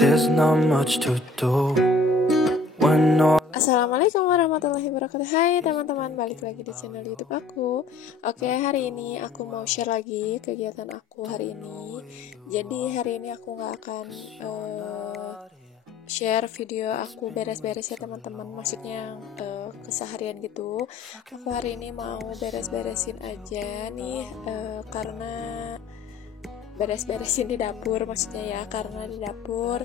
There's not much to do when all Assalamualaikum warahmatullahi wabarakatuh. Hai teman-teman, balik lagi di channel YouTube aku. Oke, hari ini aku mau share lagi kegiatan aku hari ini. Jadi hari ini aku nggak akan share video aku beres-beres ya teman-teman. Maksudnya keseharian gitu. Aku hari ini mau beres-beresin aja nih karena beres-beresin di dapur maksudnya ya, karena di dapur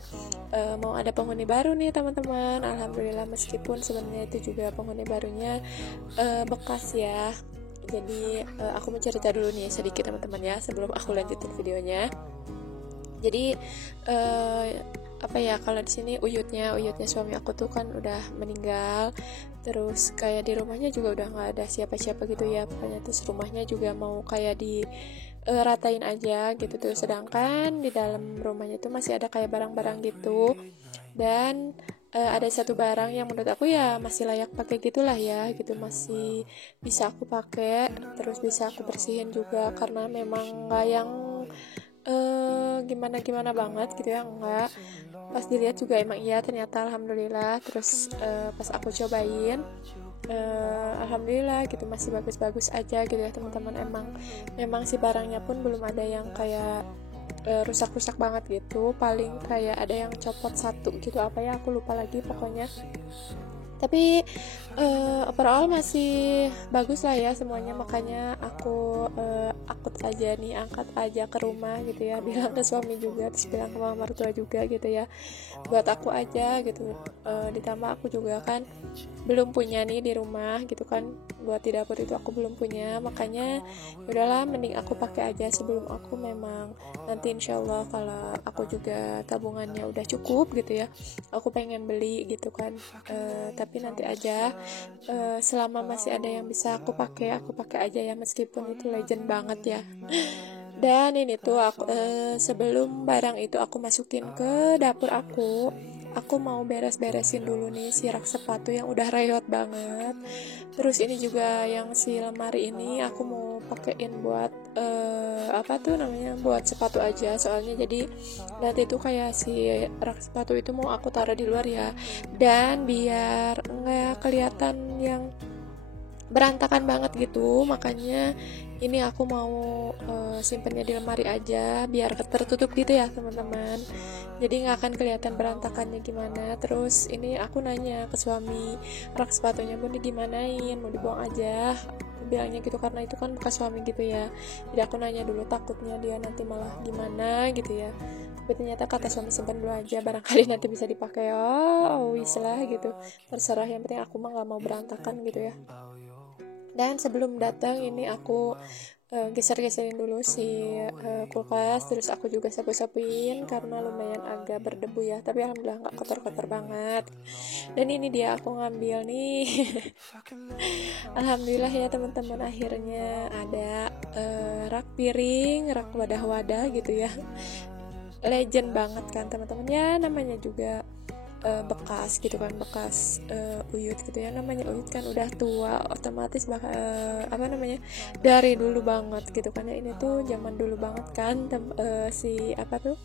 mau ada penghuni baru nih teman-teman. Alhamdulillah, meskipun sebenarnya itu juga penghuni barunya bekas ya. Jadi aku mau cerita dulu nih sedikit teman-teman ya sebelum aku lanjutin videonya. Jadi apa ya, kalau di sini uyutnya suami aku tuh kan udah meninggal, terus kayak di rumahnya juga udah nggak ada siapa-siapa gitu ya, pokoknya terus rumahnya juga mau kayak di ratain aja gitu tuh, sedangkan di dalam rumahnya tuh masih ada kayak barang-barang gitu, dan ada satu barang yang menurut aku ya masih layak pakai gitulah ya gitu, masih bisa aku pakai, terus bisa aku bersihin juga, karena memang nggak yang gimana banget gitu ya, enggak. Pas dilihat juga emang iya ternyata, alhamdulillah. Terus pas aku cobain alhamdulillah gitu, masih bagus-bagus aja gitu ya teman-teman. Memang si barangnya pun belum ada yang kayak rusak-rusak banget gitu, paling kayak ada yang copot satu gitu, apa ya aku lupa lagi pokoknya. Tapi overall masih bagus lah ya semuanya, makanya aku angkat aja ke rumah gitu ya, bilang ke suami juga, terus bilang ke mama mertua juga gitu ya, buat aku aja gitu. Ditambah aku juga kan belum punya nih di rumah gitu kan, buat di dapur itu aku belum punya, makanya udahlah mending aku pakai aja sebelum aku memang nanti insyaallah kalau aku juga tabungannya udah cukup gitu ya, aku pengen beli gitu kan. Tapi nanti aja, selama masih ada yang bisa aku pakai aja ya, meskipun itu legend banget ya. Dan ini tuh aku sebelum barang itu aku masukin ke dapur aku mau beres-beresin dulu nih si rak sepatu yang udah rayot banget. Terus ini juga yang si lemari ini aku mau pakein buat apa tuh namanya, buat sepatu aja, soalnya jadi nanti tuh kayak si rak sepatu itu mau aku taruh di luar ya, dan biar nggak kelihatan yang berantakan banget gitu, makanya ini aku mau simpennya di lemari aja biar tertutup gitu ya teman-teman, jadi nggak akan kelihatan berantakannya gimana. Terus ini aku nanya ke suami, rak sepatunya mau digimanain, mau dibuang aja, aku bilangnya gitu, karena itu kan bekas suami gitu ya, jadi aku nanya dulu, takutnya dia nanti malah gimana gitu ya. Tapi ternyata kata suami simpan dulu aja, barangkali nanti bisa dipakai. Oh wis lah gitu, terserah, yang penting aku mah nggak mau berantakan gitu ya. Dan sebelum datang ini aku geser-geserin dulu si kulkas, terus aku juga sapu-sapuin karena lumayan agak berdebu ya, tapi alhamdulillah nggak kotor-kotor banget. Dan ini dia aku ngambil nih alhamdulillah ya teman-teman, akhirnya ada rak piring, rak wadah-wadah gitu ya, legend banget kan teman-teman ya, namanya juga bekas gitu kan, bekas uyut gitu ya, namanya uyut kan udah tua, otomatis apa namanya, dari dulu banget gitu kan ya, ini tuh zaman dulu banget kan si apa tuh,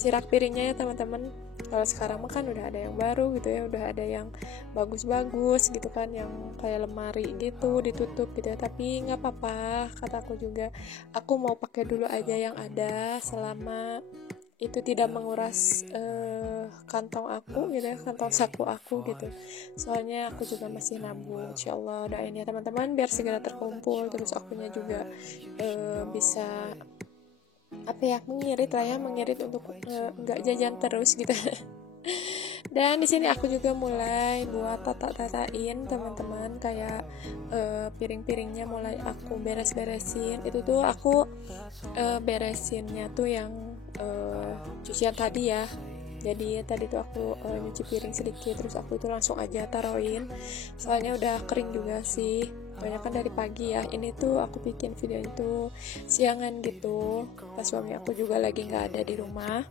si rak piringnya ya teman-teman. Kalau sekarang mah kan udah ada yang baru gitu ya, udah ada yang bagus-bagus gitu kan, yang kayak lemari gitu ditutup gitu ya, tapi nggak apa-apa, kata aku juga, aku mau pakai dulu aja yang ada selama itu tidak menguras kantong aku gitu ya, kantong saku aku gitu, soalnya aku juga masih nabung. Insyaallah doain ya teman-teman biar segera terkumpul, terus akunya juga bisa apa ya, mengirit untuk nggak jajan terus gitu dan di sini aku juga mulai buat tata-tatain teman-teman, kayak piring-piringnya mulai aku beres-beresin. Itu tuh aku beresinnya tuh yang cucian tadi ya, jadi tadi tuh aku nyuci piring sedikit, terus aku itu langsung aja taruhin, soalnya udah kering juga sih, banyak kan dari pagi ya. Ini tuh aku bikin video itu siangan gitu, pas suami aku juga lagi nggak ada di rumah.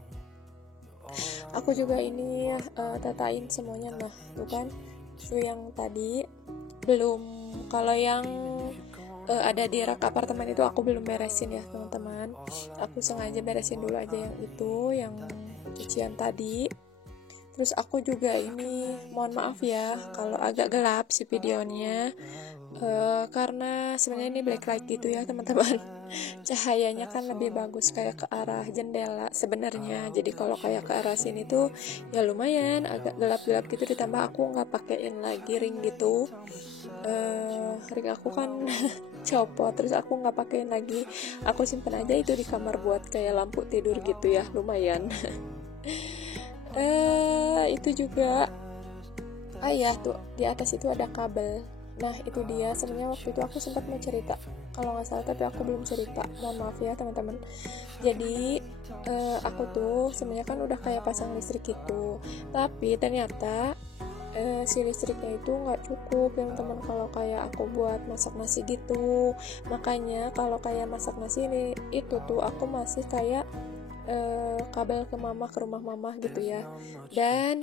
Aku juga ini tatain semuanya, nah tuh kan, tuh yang tadi belum, kalau yang ada di rak apartemen itu aku belum beresin ya teman-teman, aku sengaja beresin dulu aja yang itu, yang cucian tadi. Terus aku juga ini mohon maaf ya kalau agak gelap si videonya, karena sebenarnya ini blacklight gitu ya teman-teman. Cahayanya kan lebih bagus kayak ke arah jendela sebenarnya. Jadi kalau kayak ke arah sini tuh ya lumayan agak gelap-gelap gitu, ditambah aku nggak pakein lagi ring gitu. Ring aku kan copot, terus aku nggak pakein lagi, aku simpen aja itu di kamar buat kayak lampu tidur gitu ya, lumayan. Itu juga ya tuh di atas itu ada kabel. Nah itu dia, sebenarnya waktu itu aku sempat mau cerita kalau nggak salah, tapi aku belum cerita, mohon maaf ya teman-teman. Jadi aku tuh sebenarnya kan udah kayak pasang listrik gitu, tapi ternyata si listriknya itu nggak cukup teman-teman kalau kayak aku buat masak nasi gitu. Makanya kalau kayak masak nasi ini itu tuh aku masih kayak kabel ke rumah mama gitu ya. Dan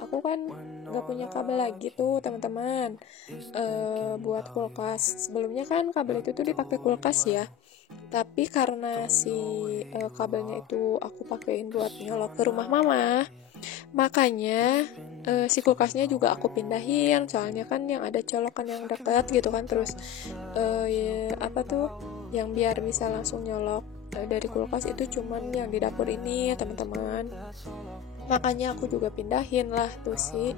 aku kan nggak punya kabel lagi tuh teman-teman, buat kulkas. Sebelumnya kan kabel itu tuh dipakai kulkas ya, tapi karena si kabelnya itu aku pakein buat nyolok ke rumah mama, makanya si kulkasnya juga aku pindahin, soalnya kan yang ada colokan yang dekat gitu kan. Terus ya, apa tuh yang biar bisa langsung nyolok dari kulkas itu cuman yang di dapur ini ya teman-teman. Makanya aku juga pindahin lah tuh si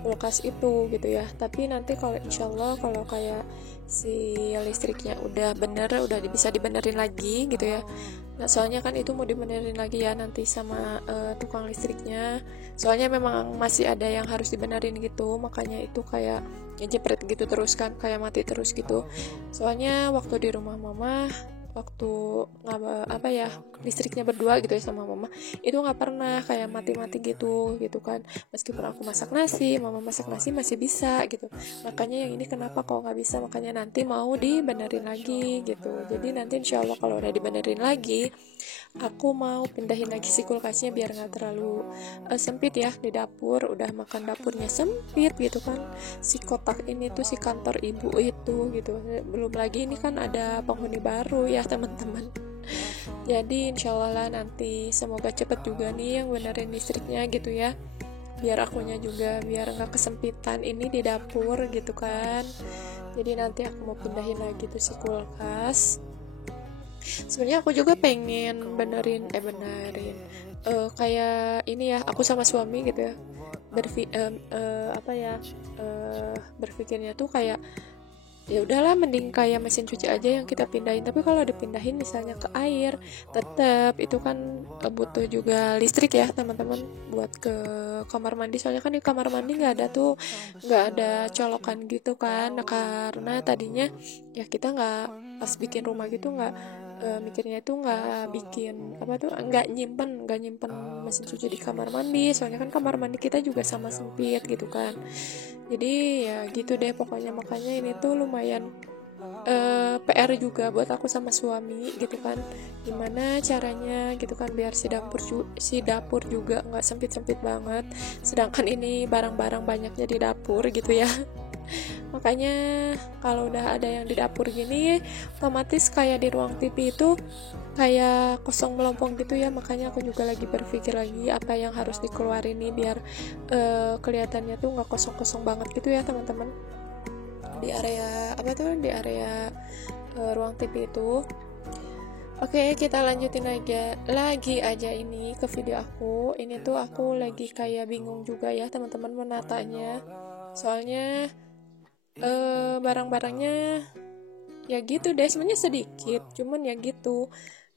kulkas itu gitu ya. Tapi nanti kalau insyaallah kalau kayak si listriknya udah bener, udah bisa dibenerin lagi gitu ya. Nah soalnya kan itu mau dibenerin lagi ya nanti sama tukang listriknya. Soalnya memang masih ada yang harus dibenerin gitu, makanya itu kayak ngejepret gitu terus kan, kayak mati terus gitu. Soalnya waktu di rumah mama, waktu listriknya berdua gitu ya sama mama, itu nggak pernah kayak mati-mati gitu kan. Meskipun aku masak nasi, mama masak nasi masih bisa gitu. Makanya yang ini kenapa kok nggak bisa, makanya nanti mau dibenerin lagi gitu. Jadi nanti insyaallah kalau udah dibenerin lagi, aku mau pindahin lagi si kulkasnya biar nggak terlalu sempit ya di dapur. Udah makan dapurnya sempit gitu kan, si kotak ini tuh si kantor ibu itu gitu. Belum lagi ini kan ada penghuni baru ya teman-teman. Jadi insyaallah lah nanti semoga cepet juga nih yang benerin listriknya gitu ya, biar akunya juga biar nggak kesempitan ini di dapur gitu kan. Jadi nanti aku mau pindahin lagi tuh si kulkas. Sebenarnya aku juga pengen benerin kayak ini ya, aku sama suami gitu ya berpikirnya tuh kayak ya udahlah mending kayak mesin cuci aja yang kita pindahin. Tapi kalau dipindahin misalnya ke air, tetap itu kan butuh juga listrik ya teman-teman buat ke kamar mandi. Soalnya kan di kamar mandi nggak ada colokan gitu kan. Nah, karena tadinya ya kita nggak pas bikin rumah gitu nggak mikirnya itu nggak nyimpen mesin cuci di kamar mandi. Soalnya kan kamar mandi kita juga sama sempit gitu kan. Jadi ya gitu deh pokoknya. Makanya ini tuh lumayan PR juga buat aku sama suami gitu kan, gimana caranya gitu kan biar si dapur juga nggak sempit banget, sedangkan ini barang-barang banyaknya di dapur gitu ya. Makanya kalau udah ada yang di dapur gini, otomatis kayak di ruang TV itu kayak kosong melompong gitu ya. Makanya aku juga lagi berpikir lagi apa yang harus dikeluarin nih biar kelihatannya tuh nggak kosong-kosong banget gitu ya teman-teman. Di area ruang TV itu. Oke, kita lanjutin lagi aja ini ke video aku. Ini tuh aku lagi kayak bingung juga ya teman-teman menatanya. Soalnya barang-barangnya ya gitu deh, sebenarnya sedikit, cuman ya gitu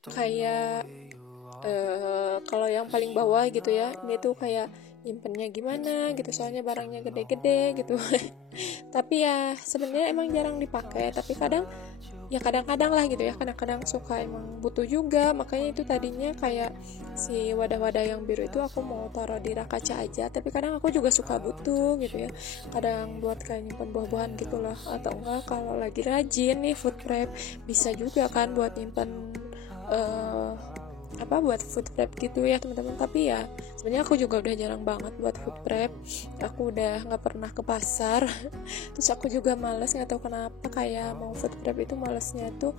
kayak kalau yang paling bawah gitu ya, ini tuh kayak nyimpennya gimana gitu, soalnya barangnya gede-gede gitu. Tapi ya sebenarnya emang jarang dipakai, tapi kadang-kadang lah gitu ya, kadang-kadang suka emang butuh juga. Makanya itu tadinya kayak si wadah-wadah yang biru itu aku mau taruh di rak kaca aja, tapi kadang aku juga suka butuh gitu ya, kadang buat kayak nyimpan buah-buahan gitu lah. Atau enggak kalau lagi rajin nih food prep, bisa juga kan buat nyimpan buat food prep gitu ya teman-teman. Tapi ya sebenarnya aku juga udah jarang banget buat food prep, aku udah nggak pernah ke pasar. Terus aku juga males, nggak tahu kenapa kayak mau food prep itu malesnya tuh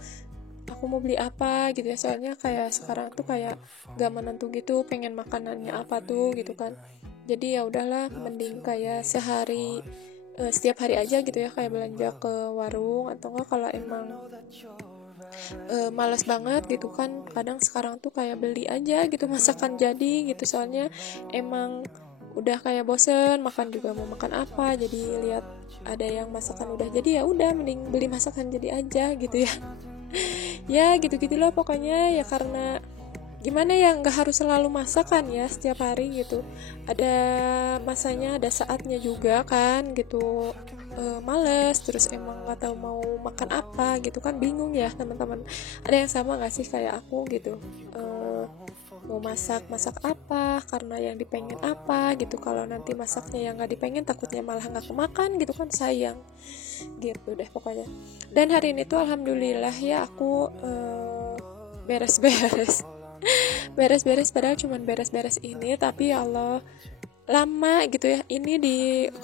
aku mau beli apa gitu ya, soalnya kayak sekarang tuh kayak gak menentu gitu pengen makanannya apa tuh gitu kan. Jadi ya udahlah, mending kayak setiap hari aja gitu ya, kayak belanja ke warung, atau enggak kalau emang malas banget gitu kan, kadang sekarang tuh kayak beli aja gitu masakan jadi gitu, soalnya emang udah kayak bosen makan juga mau makan apa, jadi lihat ada yang masakan udah jadi ya udah mending beli masakan jadi aja gitu ya. Ya gitu-gitulah pokoknya ya, karena gimana ya, nggak harus selalu masakan ya setiap hari gitu, ada masanya ada saatnya juga kan gitu. Males terus emang nggak tahu mau makan apa gitu kan, bingung ya teman-teman. Ada yang sama nggak sih kayak aku gitu? Mau masak apa karena yang dipengen apa gitu, kalau nanti masaknya yang nggak dipengen takutnya malah nggak kemakan gitu kan, sayang gitu deh pokoknya. Dan hari ini tuh alhamdulillah ya aku beres-beres beres-beres, padahal cuman beres-beres ini, tapi ya Allah lama gitu ya. Ini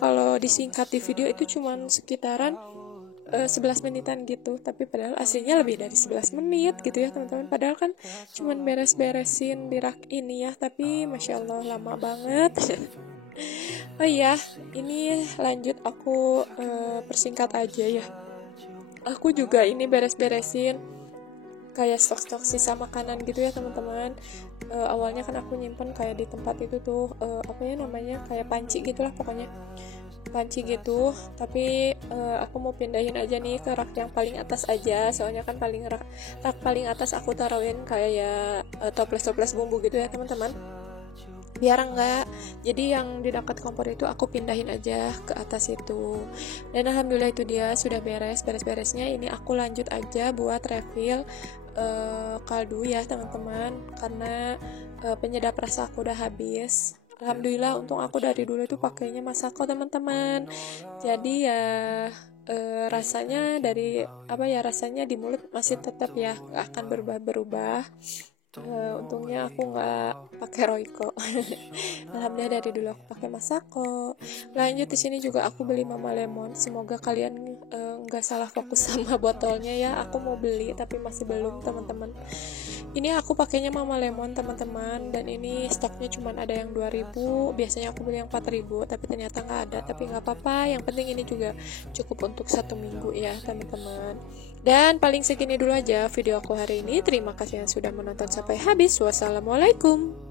kalau disingkat di video itu cuman sekitaran 11 menitan gitu, tapi padahal aslinya lebih dari 11 menit gitu ya teman-teman. Padahal kan cuman beres-beresin di rak ini ya, tapi Masya Allah lama banget. Oh iya, ini lanjut aku persingkat aja ya. Aku juga ini beres-beresin kayak stok-stok sisa makanan gitu ya teman-teman. Awalnya kan aku nyimpen kayak di tempat itu tuh apa ya namanya, kayak panci gitulah pokoknya, panci gitu. Tapi aku mau pindahin aja nih ke rak yang paling atas aja, soalnya kan rak paling atas aku taruhin kayak ya toples-toples bumbu gitu ya teman-teman, biar enggak, jadi yang di dekat kompor itu aku pindahin aja ke atas itu. Dan alhamdulillah itu dia sudah beresnya. Ini aku lanjut aja buat refill kaldu ya teman-teman, karena penyedap rasa aku udah habis. Alhamdulillah untung aku dari dulu itu pakainya Masako teman-teman, jadi ya rasanya rasanya di mulut masih tetap ya, gak akan berubah-berubah. Untungnya aku nggak pakai Royco. Alhamdulillah dari dulu aku pakai Masako. Lanjut di sini juga aku beli Mama Lemon. Semoga kalian nggak salah fokus sama botolnya ya. Aku mau beli tapi masih belum teman-teman. Ini aku pakainya Mama Lemon teman-teman, dan ini stoknya cuma ada yang 2000. Biasanya aku beli yang 4000 tapi ternyata nggak ada, tapi nggak apa-apa, yang penting ini juga cukup untuk 1 minggu ya teman-teman. Dan paling segini dulu aja video aku hari ini. Terima kasih yang sudah menonton sampai habis. Wassalamualaikum.